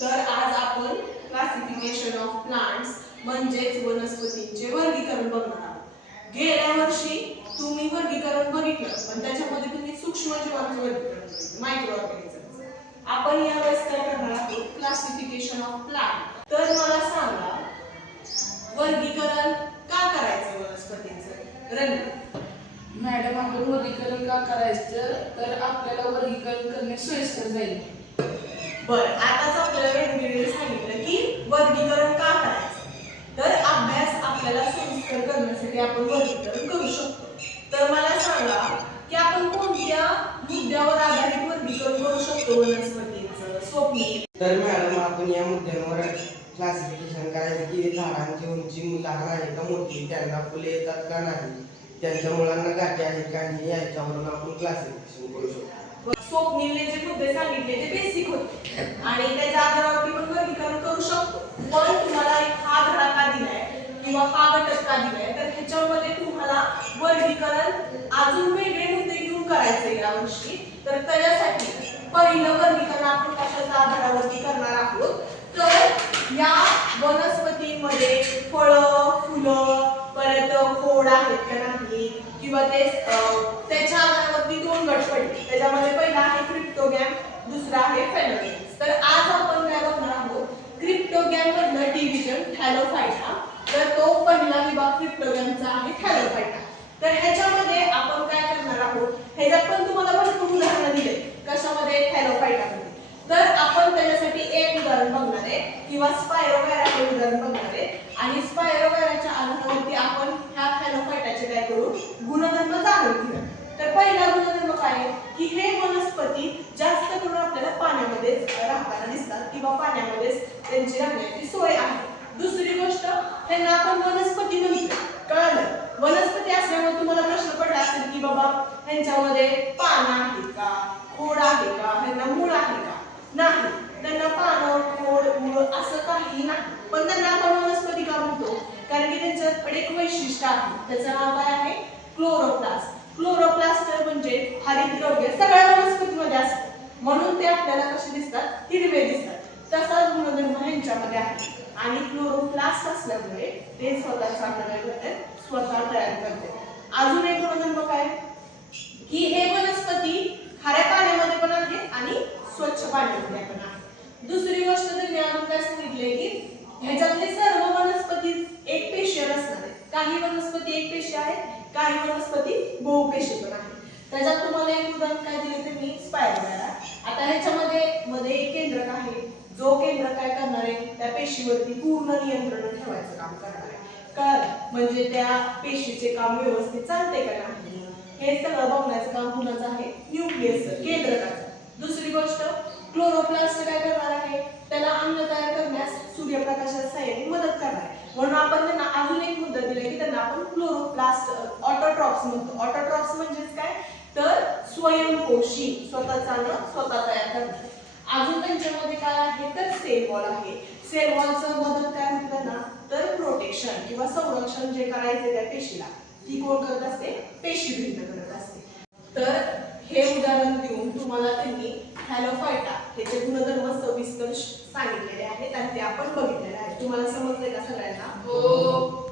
तर आज आपण क्लासिफिकेशन ऑफ प्लांट्स म्हणजेच वनस्पतींचे वर्गीकरण बघणार आहोत. गेल्या वर्षी तुम्ही वर्गीकरण बघितलं पण त्याच्यामध्ये तुम्ही सूक्ष्मजीवांचे वर्गीकरण मायक्रो ऑर्गॅनिझम आपण यावेळेस काय करणार आहोत? क्लासिफिकेशन ऑफ प्लांट तर मला सांगा वर्गीकरण का करायचं वनस्पतींचं? रणनीती मॅडम आपण वर्गीकरण का करायचं? तर आपल्याला वर्गीकरण करणे सोयीस्कर जाईल. बरं आताच आपल्याला वेगवेगळे सांगितलं की वर्गीकरण का करायचं? तर अभ्यास आपल्याला सोयीस्कर करण्यासाठी आपण वर्गीकरण करू शकतो. तर मला सांगा की आपण कोणत्या मुद्द्यावर आधारित वर्गीकरण करू शकतो वनस्पतींचं? स्वप्नी. तर मॅडम आपण या मुद्द्यांवर क्लासिफिकेशन करायचं की झाडांची उंची लहान आहे का मोठी? त्यांना फुले येतात का नाही? त्यांच्या मुलांना गाठी आहेत का नाही? याच्यावरून आपण क्लासिफिकेशन करू शकतो. स्वप्नीलने जे सांगितले ते बेसिक होते. आणि त्याच्या आधारावरती पण वर्गीकरण करू शकतो. पण तुम्हाला एक हा धडा का दिलाय किंवा हा घटक का दिलाय तर ह्याच्यामध्ये तुम्हाला वर्गीकरण अजून वेगळे मुद्दे घेऊन करायचे यावर्षी तर त्याच्यासाठी पहिलं वर्गीकरण आपण कशाच्या आधारावरती करणार आहोत? तर या वनस्पतींमध्ये फळं फुलं परत खोड आहेत का नाही? किंवा ते त्याच्या आधारावरती दोन गट पडले त्याच्यामध्ये पहिला आहे क्रिप्टोगॅम दुसरा आहे फेलोगॅम तर आज आपण काय बघणार आहोत क्रिप्टोगॅम मधलं थॅलोफायटा तर तो पहिला विभाग क्रिप्टोगॅमचा आहे थॅलोफायटा तर ह्याच्यामध्ये आपण काय करणार आहोत? ह्याच्यात पण तुम्हाला भरपूर उदाहरणं दिले कशामध्ये? थॅलोफायटामध्ये तर आपण त्याच्यासाठी एक उदाहरण बघणार आहे किंवा स्पायरोगॅराचे उदाहरण बघणार आहे. आणि स्पायरोगॅराच्या आधारावरती आपण ह्या थॅलोफायटाचे काय करू? गुणधर्म जाणून घेऊया. तर पहिला गुणधर्म काय आहे? की हे वनस्पती जास्त करून आपल्याला पाण्यामध्येच राहताना दिसतात किंवा पाण्यामध्येच त्यांची राहण्याची सोय आहे. दुसरी गोष्ट त्यांना आपण वनस्पती म्हणतो कळलं. वनस्पती असल्यामुळे तुम्हाला प्रश्न पडला असेल की बाबा ह्यांच्यामध्ये पान आहे का? खोड आहे का? ह्यांना मूळ आहे का? नाही. त्यांना पानं खोड मूळ असं काही नाही. पण त्यांना आपण वनस्पती का म्हणतो? कारण की त्यांच्याकडे एक वैशिष्ट्य आहे. त्याचं नाव काय आहे? क्लोरोप्लास्ट. क्लोरोप्लास्ट म्हणजे हरितद्रव्य सगळ्या वनस्पतीमध्ये असतं. म्हणून ते आपल्याला कसे दिसतात? हिरवे दिसतात. तसाच गुणधर्म आहे. आणि क्लोरोप्लास्ट असल्यामुळे ते स्वतःचा काय करते स्वतः तयार करते. अजून एक गुणधर्म काय? की हे वनस्पती खाऱ्या पाण्यामध्ये पण आहे आणि स्वच्छ पाण्यामध्ये पण आहे. दुसरी गोष्ट जर अजून काय सांगितले की ह्याच्यातले सर्व वनस्पती एक पेशी असणार आहेत. काही वनस्पती एक पेशी आहेत काही वनस्पती बहुपेशी पण आहेत. त्याच्यात तुम्हाला एक उदाहरण काय दिले त्यांनी स्पायरोगॅरा आता ह्याच्यामध्ये मध्ये एक केंद्रक आहे जो केंद्र काय करणार आहे त्या पेशीवरती पूर्ण नियंत्रण ठेवायचं काम करणार आहे. कळलं म्हणजे त्या पेशीचे काम व्यवस्थित चालते का नाही? हे सगळं बघण्याचं काम कुणाचं आहे? न्यूक्लियस केंद्रकाचं. दुसरी गोष्ट क्लोरोप्लास्ट काय करणार आहे? त्याला अन्न तयार करण्यास सूर्यप्रकाशाच्या सहाय्याने मदत करणार आहे. म्हणून आपण त्यांना अजून एक मुद्दा दिला की त्यांना आपण क्लोरोप्लास्ट ऑटोट्रॉप्स म्हणतो. ऑटोट्रॉप्स म्हणजेच काय? तर स्वयंपोषी स्वतःचा अन्न स्वतः तयार करणार अजून त्यांच्यामध्ये काय आहे? तर सेल वॉल आहे. सेल वॉलचं मदत काय म्हटलं ना तर प्रोटेक्शन किंवा संरक्षण जे करायचे त्या पेशीला ती कोण करत असते? पेशी भिन्न करत असते. तर हे उदाहरण देऊन तुम्हाला त्यांनी हॅलोफायटा ह्याचे गुणधर्म सविस्तर सांगितलेले आहेत आणि ते आपण बघितलेले आहेत तुम्हाला समजले का सगळ्यांना? हो.